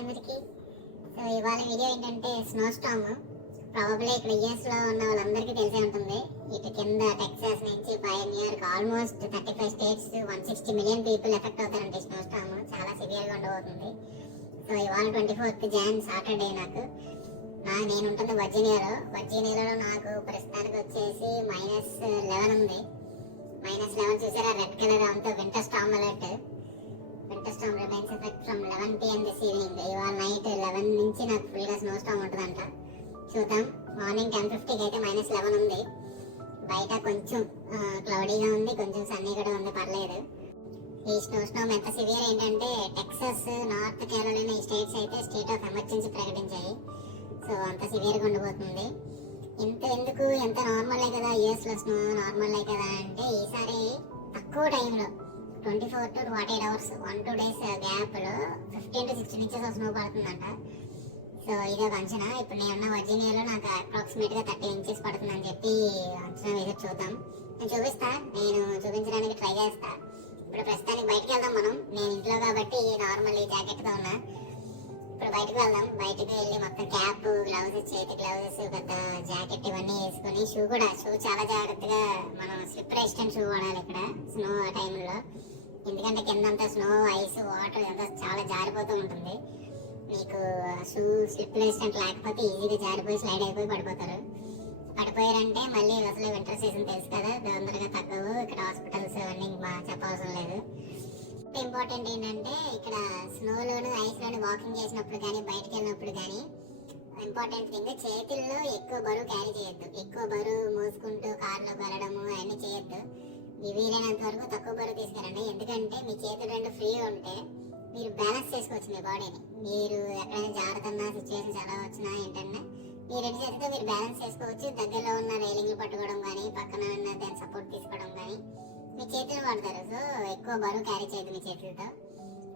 అందరికి. సో ఇవాళ వీడియో ఏంటంటే స్నో స్టామ్. ప్రాబబ్లీ ఇక్కడ యూఎస్ లో ఉన్న వాళ్ళందరికీ తెలిసే ఉంటుంది. ఇటు కింద టెక్సాస్ నుంచి పయనియర్ almost 35 states 160 million people affect అవుతారంటే స్నో స్టామ్ చాలా సివియర్ గా ఉండబోతుంది. సో ఇవాళ 24th జాన్ సాటర్డే. నేను ఉంటుంది వర్జీనియాలో నాకు ప్రస్తుతానికి వచ్చేసి -11 ఉంది. -11 చూసారా, రెడ్ కలర్ అంతా winter storm alert. Winter storm remains effect from 11 PM this evening. ఇవాళ నైట్ 11 నుంచి నాకు ఫుల్గా స్నో స్టామ్ ఉంటుందంట. చూద్దాం. మార్నింగ్ 10:50కి అయితే -11 ఉంది. బయట కొంచెం క్లౌడీగా ఉంది, కొంచెం సన్నీ కూడా ఉంది, పర్లేదు. ఈ స్నో స్టామ్ ఎంత సివియర్ ఏంటంటే టెక్సాస్, నార్త్ కేరళైనా ఈ స్టేట్స్ అయితే స్టేట్ ఆఫ్ ఎమర్జెన్సీ ప్రకటించాయి. సో అంత సివియర్గా ఉండబోతుంది. ఎందుకు ఎంత నార్మలే కదా, యూఎస్ లో స్నో నార్మలే కదా అంటే ఈసారి తక్కువ టైంలో 24 to 48 hours 1-2 days గ్యాప్ లో 15 to 16 inches స్నో పడుతుందంట. సో ఇదే అంచనా. ఇప్పుడు నేనున్న వర్జీనియాలో నాకు అప్రాక్సిమేట్ గా 30 inches పడుతుందని చెప్పి అంచనా వేసి చూద్దాం. నేను చూపించడానికి ట్రై చేస్తా. ఇప్పుడు ప్రస్తుతానికి బయటకు వెళ్దాం మనం. నేను ఇంట్లో కాబట్టి నార్మల్ జాకెట్ తో ఉన్నా. ఇప్పుడు బయటకు వెళ్దాం. బయటకు వెళ్ళి మొత్తం క్యాప్, గ్లౌజెస్, చేతి గ్లౌజెస్, పెద్ద జాకెట్ ఇవన్నీ వేసుకుని షూ చాలా జాగ్రత్తగా మనం స్లిప్ రెసిస్టెంట్ షూ వాడాలి ఇక్కడ స్నో టైంలో. ఎందుకంటే కిందంతా స్నో, ఐస్, వాటర్ ఇదంతా చాలా జారిపోతూ ఉంటుంది. మీకు షూ స్లిప్ రెసిస్టెంట్ లేకపోతే ఈజీగా జారిపోయి స్లైడ్ అయిపోయి పడిపోయారంటే మళ్ళీ అసలు వింటర్ సీజన్ తెలుసు కదా, తొందరగా తగ్గవు. ఇక్కడ హాస్పిటల్స్ అన్నీ చెప్పవసరం లేదు. ఇంపార్టెంట్ ఏంటంటే ఇక్కడ స్నోలోను, ఐస్ లోను వాకింగ్ చేసినప్పుడు కానీ బయటకు వెళ్ళినప్పుడు కానీ ఇంపార్టెంట్ థింగ్, చేతుల్లో ఎక్కువ బరువు క్యారీ చేయొద్దు. ఎక్కువ బరువు మోసుకుంటూ కార్లో వెళ్ళడము అవన్నీ చేయొద్దు. వీలైనంత వరకు తక్కువ బరువు తీసుకురండి. ఎందుకంటే మీ చేతులు రెండు ఫ్రీ ఉంటే మీరు బ్యాలెన్స్ చేసుకోవచ్చు మీ బాడీని. మీరు ఎక్కడైనా జాగ్రత్తన్నా, సిచ్యువేషన్స్ ఎలా వచ్చినా ఏంటన్నా మీ రెండు చేతితో మీరు బ్యాలెన్స్ చేసుకోవచ్చు. దగ్గరలో ఉన్న రైలింగ్ పట్టుకోవడం కానీ, పక్కన ఉన్న దాని సపోర్ట్ తీసుకోవడం కానీ మీ చేతులు వాడతారు. సో ఎక్కువ బరువు క్యారీ చేయదు మీ చేతులతో.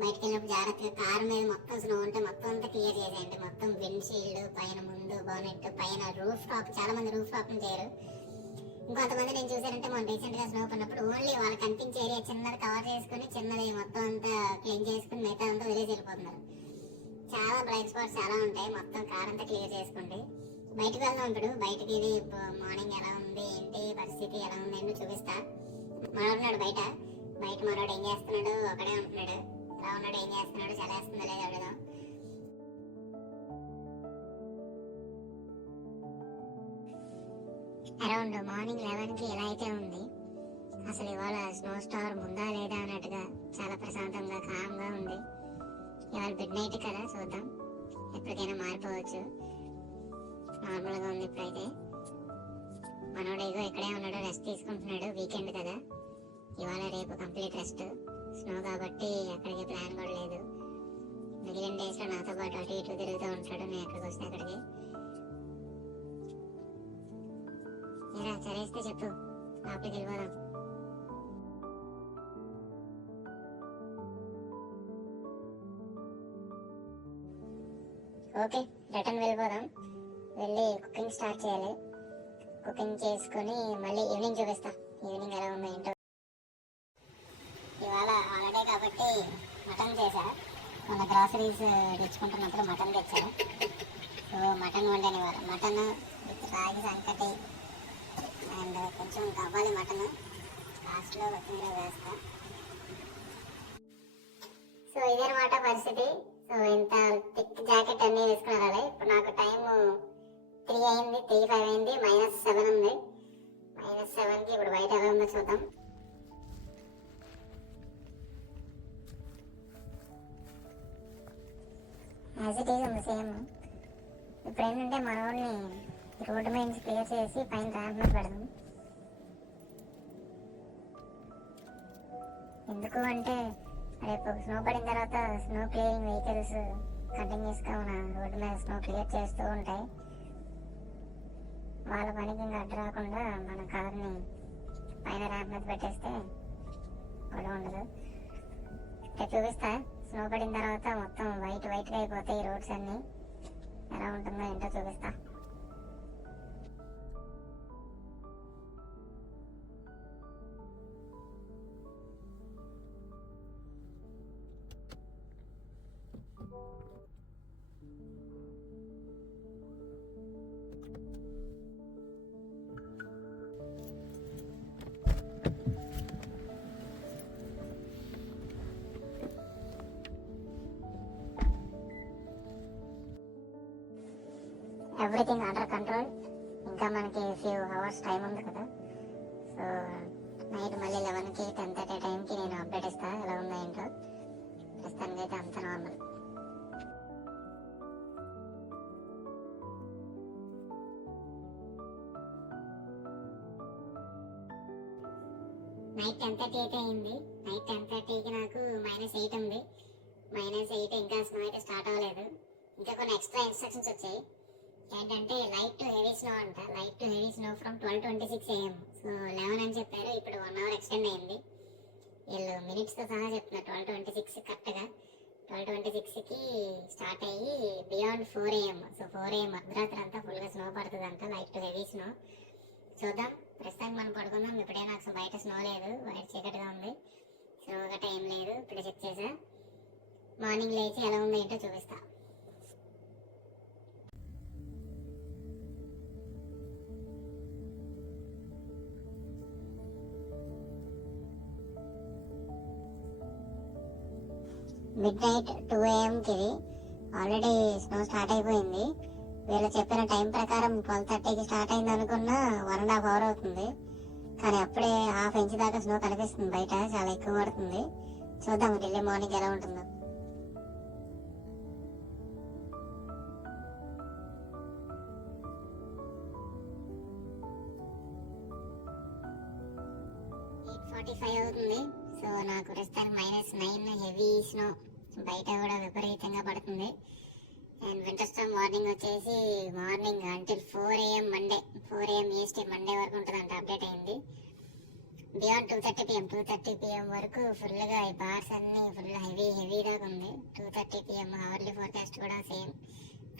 బయటకు వెళ్ళినప్పుడు జాగ్రత్తగా కారు మీద మొత్తం స్నో ఉంటే మొత్తం అంతా క్లియర్ చేసేయండి. మొత్తం విండ్షీల్డ్ పైన, ముందు బానెట్ పైన, రూఫ్ టాప్. చాలా మంది రూఫ్ టాప్ చేయరు. ఇంకొంతమంది నేను చూసానంటే మనం రీసెంట్ గా స్నో పడినప్పుడు ఓన్లీ వాళ్ళకి కనిపించే ఏరియా చిన్నది కవర్ చేసుకుని, చిన్నది మొత్తం అంతా క్లీన్ చేసుకుని మిగతా అంతా వదిలేసి వెళ్ళిపోతున్నారు. చాలా బ్లైండ్ స్పాట్స్ చాలా ఉంటాయి. మొత్తం కార్ అంతా క్లియర్ చేసుకోండి. బయటకు వెళ్దాం. ఇప్పుడు బయటకి ఇది మార్నింగ్ ఎలా ఉంది, ఏంటి పరిస్థితి ఎలా ఉంది ఏంటో చూపిస్తా. మనోడున్నాడు బయట. మనోడు ఏం చేస్తున్నాడు, ఒకడే ఉంటున్నాడు. ఎలా ఉన్నాడు, ఏం చేస్తున్నాడు, చలేస్తుందో లేదో అడుగుదాం. అరౌండ్ మార్నింగ్ 11కి ఎలా అయితే ఉంది, అసలు ఇవాళ స్నో స్టార్ ఉందా లేదా అన్నట్టుగా చాలా ప్రశాంతంగా, కామ్గా ఉంది. ఇవాళ మిడ్ నైట్ కదా, చూద్దాం. ఎప్పటికైనా మారిపోవచ్చు. నార్మల్గా ఉంది ఇప్పుడైతే. మనోడు ఏదో ఇక్కడే ఉన్నాడు, రెస్ట్ తీసుకుంటున్నాడు. వీకెండ్ కదా, ఇవాళ రేపు కంప్లీట్ రెస్ట్. స్నో కాబట్టి ఎక్కడికి ప్లాన్ కూడా లేదు. మిగిలిన డేస్ లో నాతో పాటు అటు ఇటు తిరుగుతూ ఉంటాడు. నేను ఎక్కడికి వస్తే అక్కడికి. ఏరా చలేస్తే చెప్పు, లోపలికి వెళ్ళిపోదాం. ఓకే, రిటర్న్ వెళ్ళిపోదాం. వెళ్ళి కుకింగ్ స్టార్ట్ చేయాలి. కుకింగ్ చేసుకుని మళ్ళీ ఈవినింగ్ చూపిస్తా. ఈవినింగ్ ఎలా ఉందో ఏంటో. ఇవాళ హాలిడే కాబట్టి మటన్ చేశా. మన గ్రాసరీస్ తెచ్చుకుంటున్నప్పుడు మటన్ తెచ్చా. సో మటన్ వండాను ఇవాళ. మటన్ విత్ రాగి సంకటి అండ్ కొంచెం కావాలి మటన్. లాస్ట్లో కొత్తిమీర వేస్తా. సో ఇదనమాట పరిస్థితి. సో ఇంత థిక్ జాకెట్ అన్నీ వేసుకుని వెళ్ళాలి. ఇప్పుడు నాకు టైం 3 అయింది, 3:05 అయింది. -7 ఉంది. -7కి ఇప్పుడు బయట ఎలా ఉందో చూద్దాం. యాజ్ ఇట్ ఈజ్ ఉంది సేమ్. ఇప్పుడు ఏంటంటే మనోడిని రోడ్డు మీద నుంచి క్లియర్ చేసి పైన ర్యాంప్ మీద పెడదాం. ఎందుకు అంటే రేపు స్నో పడిన తర్వాత స్నో క్లియరింగ్ వెహికల్స్ కంటిన్యూస్గా మన రోడ్డు మీద స్నో క్లియర్ చేస్తూ ఉంటాయి. వాళ్ళ పనికి ఇంకా అడ్డు రాకుండా మన కార్ని పైన ర్యాంప్ మీద పెట్టేస్తే గొడవ ఉండదు. ఇక్కడ చూపిస్తా. స్నో పడిన తర్వాత మొత్తం వైట్గా అయిపోతాయి రోడ్స్ అన్నీ. ఎలా ఉంటుందో ఏంటో చూపిస్తా. Everything under control. ఇంకా మనకి ఫ్యూ అవర్స్ టైం ఉంది కదా, సో నైట్ మళ్ళీ 11కి 10:30 టైంకి నేను అప్డేట్ ఇస్తాను ఎలా ఉందో ఏంటో. ప్రస్తుతానికి అయితే అంత నార్మల్. నైట్ 10:30 అయితే అయింది. నైట్ 10:30కి నాకు -8 ఉంది. -8 ఇంకా స్నో అయితే స్టార్ట్ అవ్వలేదు. ఇంకా కొన్ని ఎక్స్ట్రా ఇన్స్ట్రక్షన్స్ వచ్చాయి. ఏంటంటే లైట్ టు హెవీ స్నో అంట. Light to heavy snow from 12:26 AM. So 11 అని చెప్పారు, ఇప్పుడు 1 అవర్ ఎక్స్టెండ్ అయింది. వీళ్ళు మినిట్స్తో సహా చెప్తున్నారు. 12:26 కరెక్ట్గా 12:26కి స్టార్ట్ అయ్యి బియాండ్ 4 AM. సో 4 AM అర్ధరాత్రి అంతా ఫుల్గా స్నో పడుతుంది అంట, లైట్ టు హెవీ స్నో. చూద్దాం, ప్రస్తుతానికి మనం పడుకుందాం. ఇప్పుడే నాకు బయట స్నో లేదు, బయట చీకటిగా ఉంది, స్నో గట్రా ఏం లేదు. ఇప్పుడే చెక్ చేసా. మార్నింగ్ లేచి ఎలా ఉందో ఏంటో చూపిస్తా. మిడ్-నైట్ 2 AMకి ఆల్రెడీ స్నో స్టార్ట్ అయిపోయింది. వీళ్ళు చెప్పిన టైం ప్రకారం 12:30కి స్టార్ట్ అయింది అనుకున్నా 1.5 అవర్ అవుతుంది. కానీ అప్పుడే ½ ఇంచ్ దాకా స్నో కనిపిస్తుంది బయట, చాలా ఎక్కువ పడుతుంది. చూద్దాం ఢిల్లీ మార్నింగ్ ఎలా ఉంటుందో. అవుతుంది. సో నాకు ప్రస్తుతానికి -9 హెవీ స్నో బయట కూడా విపరీతంగా పడుతుంది. అండ్ వింటర్ స్టార్మ్ వార్నింగ్ వచ్చేసి morning until 4 AM Monday, 4 AM east Monday వరకు ఉంటుందంట, అప్డేట్ అయింది. బియాండ్ 2:30 PM వరకు ఫుల్గా ఈ బార్స్ అన్ని ఫుల్ హెవీ దాకా ఉంది. 2:30 PM అవర్లీ ఫోర్కాస్ట్ కూడా సేమ్.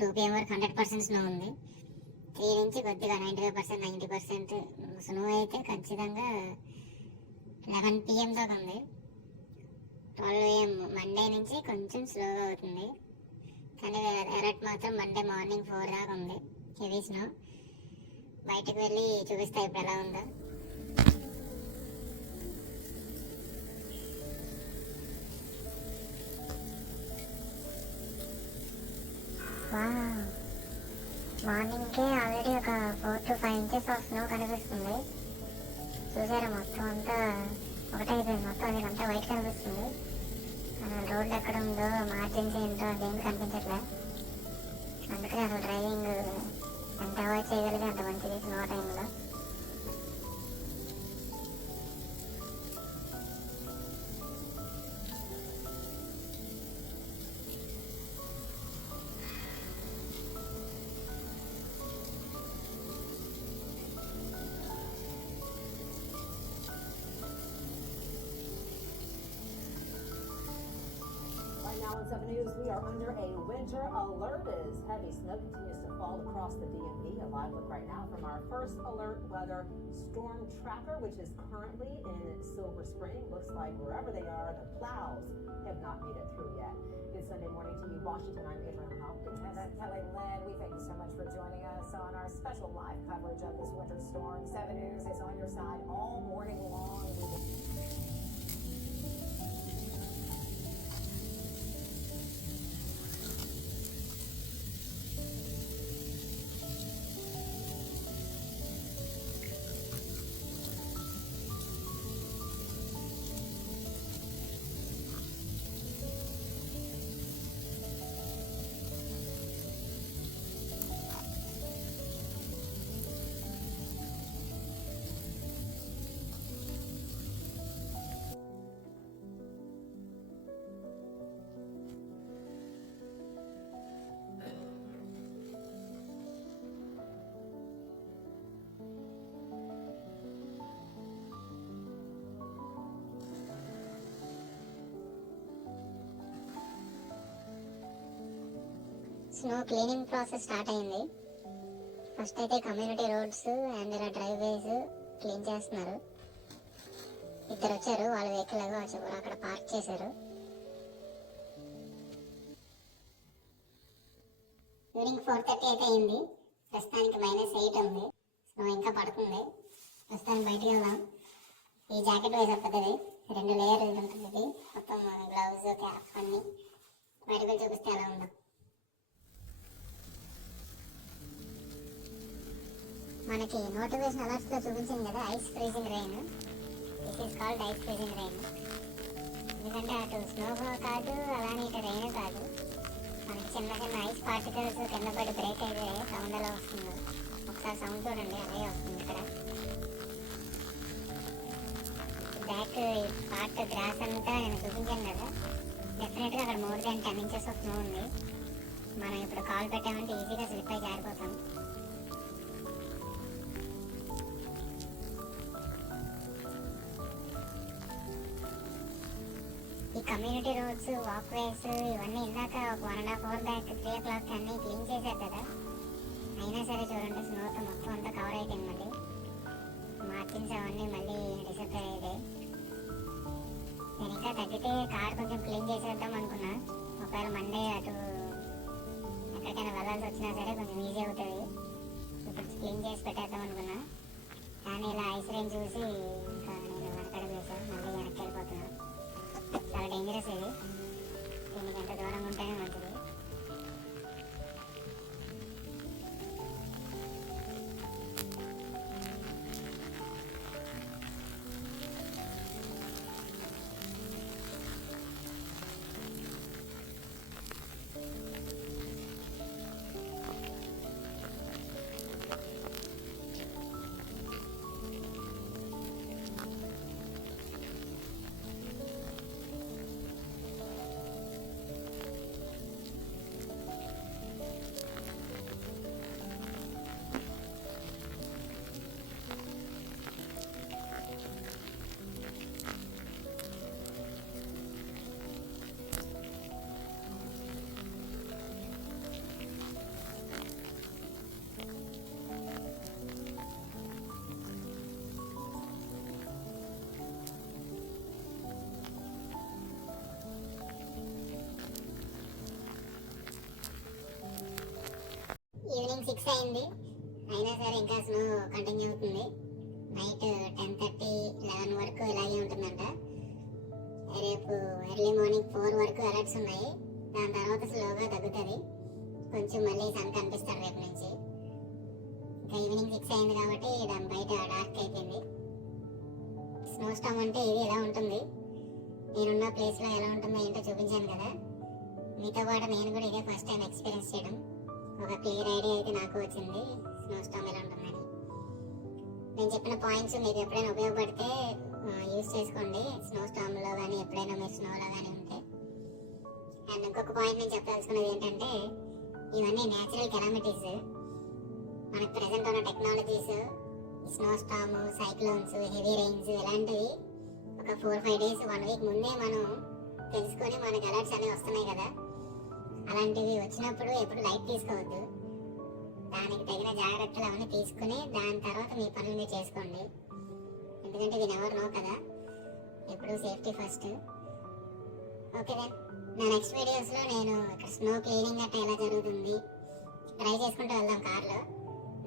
2 PM వరకు 100% స్నో ఉంది. 3 నుంచి కొద్దిగా 95%, 90% స్నో అయితే ఖచ్చితంగా 11 PM దాకా ఉంది. 12 AM మండే నుంచి కొంచెం స్లోగా అవుతుంది, కానీ ఎరట్ మాత్రం మండే మార్నింగ్ 4 దాకా ఉంది హెవీ స్నో. బయటకు వెళ్ళి చూపిస్తా ఇప్పుడు ఎలా ఉందో. మార్నింగ్కే ఆల్రెడీ ఒక 4 to 5 inches ఆఫ్ స్నో కనిపిస్తుంది. చూసారా, మొత్తం అంతా ఒకటైపోయింది, మొత్తం అది అంతా వైట్ కనిపిస్తుంది. రోడ్డు ఎక్కడ ఉందో, మార్జిన్స్ ఏంటో అదేం కనిపించట్లే. అందుకని అసలు డ్రైవింగ్ ఎంత అవాయిడ్ చేయగలిగితే అంత మంచిది స్నో టైంలో. Now in 7 News, we are under a winter alert as heavy snow continues to fall across the DMV. A live look right now from our first alert weather storm tracker, which is currently in Silver Spring. Looks like wherever they are, the plows have not made it through yet. Good Sunday morning to you, Washington. I'm Adrienne Hopkins. And I'm Kelly Lynn. We thank you so much for joining us on our special live coverage of this winter storm. 7 News is on your side all morning long. Snow cleaning process start అయింది. First అయితే community roads and ఇలా డ్రైవేస్ clean చేస్తున్నారు. ఇద్దరు వచ్చారు, వాళ్ళ vehicle అక్కడ park చేశారు. Evening 4:30 అయితే అయింది. ప్రస్తుతానికి -8 ఉంది, స్నో ఇంకా పడుతుంది. ప్రస్తుతానికి బయటికి వెళ్దాం. ఈ జాకెట్ వేసారు పెద్దది, 2 లేయర్ ఉంటుంది. ఇది మొత్తం గ్లౌజ్, క్యాప్ అన్నీ బయటకు చూపిస్తే ఎలా ఉందో. మనకి నోటిఫికేషన్ అలర్ట్స్లో చూపించింది కదా ice freezing rain. This is called ice freezing rain. ఎందుకంటే అటు స్నో కాదు, అలానే ఇటు రెయిన్ కాదు. మనకి చిన్న చిన్న ఐస్ పార్టికల్స్ కింద పడి బ్రేక్ అయితే సౌండ్ ఎలా వస్తుందో ఒకసారి సౌండ్ చూడండి, అదే వస్తుంది ఇక్కడ. బ్యాక్ పార్ట్ గ్రాస్ అంతా నేను చూపించాను కదా, డెఫినెట్గా అక్కడ more than 10 inches of snow ఉంది. మనం ఇప్పుడు కాల్ పెట్టామంటే ఈజీగా స్లిప్ అయి జారిపోతాం. ఈ కమ్యూనిటీ రోడ్స్, వాక్వేస్ ఇవన్నీ ఇందాక ఒక 1.5 hour బ్యాక్ 3 o'clock అన్నీ క్లీన్ చేశారు కదా, అయినా సరే చూడండి స్నోతో మొత్తం అంతా కవర్ అయిపోయింది. మళ్ళీ మార్జిన్స్ అవన్నీ మళ్ళీ డిసప్పేర్ అయ్యాయి. నేను ఇంకా తగ్గితే కార్ కొంచెం క్లీన్ చేసేద్దాం అనుకున్నా. ఒకవేళ మండే అటు ఎక్కడికైనా వెళ్ళాల్సి వచ్చినా సరే కొంచెం ఈజీ అవుతుంది. ఇప్పుడు క్లీన్ చేసి పెట్టేద్దాం అనుకున్నా, కానీ ఇలా ఐస్ రేంజ్ చూసి ఇంకా నేను వెనకడుగు వేసాను. మళ్ళీ వెనక్కి వెళ్ళిపోతున్నాను. చాలా డేంజరస్ ఇది, దీనికి ఎంత దూరంగా ఉంటేనే మంచిది. ఈవినింగ్ 6 అయింది, అయినా సరే ఇంకా స్నో కంటిన్యూ అవుతుంది. నైట్ 10:30, 11 వరకు ఇలాగే ఉంటుందంట. రేపు ఎర్లీ మార్నింగ్ 4 వరకు అలర్ట్స్ ఉన్నాయి. దాని తర్వాత స్లోగా తగ్గుతుంది, కొంచెం మళ్ళీ సన్ కనిపిస్తారు రేపు నుంచి. ఇంకా ఈవినింగ్ 6 అయింది కాబట్టి దాని బయట డార్క్ అయిపోయింది. స్నో స్టామ్ అంటే ఇది ఎలా ఉంటుంది, నేనున్న ప్లేస్లో ఎలా ఉంటుందో ఏంటో చూపించాను కదా. మీతో పాటు నేను కూడా ఇదే ఫస్ట్ టైం ఎక్స్పీరియన్స్ చేయడం. ఒక క్లియర్ ఐడియా అయితే నాకు వచ్చింది స్నో స్టామ్ ఎలా ఉంటుందని. నేను చెప్పిన పాయింట్స్ మీకు ఎప్పుడైనా ఉపయోగపడితే యూజ్ చేసుకోండి, స్నో స్టామ్లో కానీ ఎప్పుడైనా మీరు స్నోలో కానీ ఉంటే. అండ్ ఇంకొక పాయింట్ నేను చెప్పదలుచుకున్నది ఏంటంటే, ఇవన్నీ న్యాచురల్ కెలామిటీస్. మనకు ప్రజెంట్ ఉన్న technologies, snow storm, cyclones, heavy rains ఇలాంటివి ఒక 4-5 days 1 week ముందే మనం తెలుసుకొని మనకి అలర్ట్స్ అనేవి వస్తున్నాయి కదా. అలాంటివి వచ్చినప్పుడు ఎప్పుడు లైట్ తీసుకోవద్దు, దానికి తగిన జాగ్రత్తలు అవన్నీ తీసుకుని దాని తర్వాత మీ పనులు మీరు చేసుకోండి. ఎందుకంటే ఇది ఎవరు నో కదా, ఎప్పుడు సేఫ్టీ ఫస్ట్. ఓకే దెన్, నా నెక్స్ట్ వీడియోస్లో నేను ఇక్కడ స్నో క్లీనింగ్ అట్లా ఎలా జరుగుతుంది ట్రై చేసుకుంటూ వెళ్దాం కార్లో.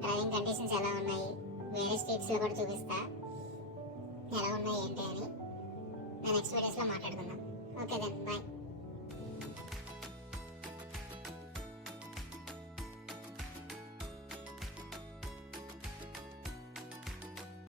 డ్రైవింగ్ కండిషన్స్ ఎలా ఉన్నాయి, వేరే స్టేట్స్లో కూడా చూపిస్తా ఎలా ఉన్నాయి ఏంటి అని. నా నెక్స్ట్ వీడియోస్లో మాట్లాడుకుందాం. Okay then, bye.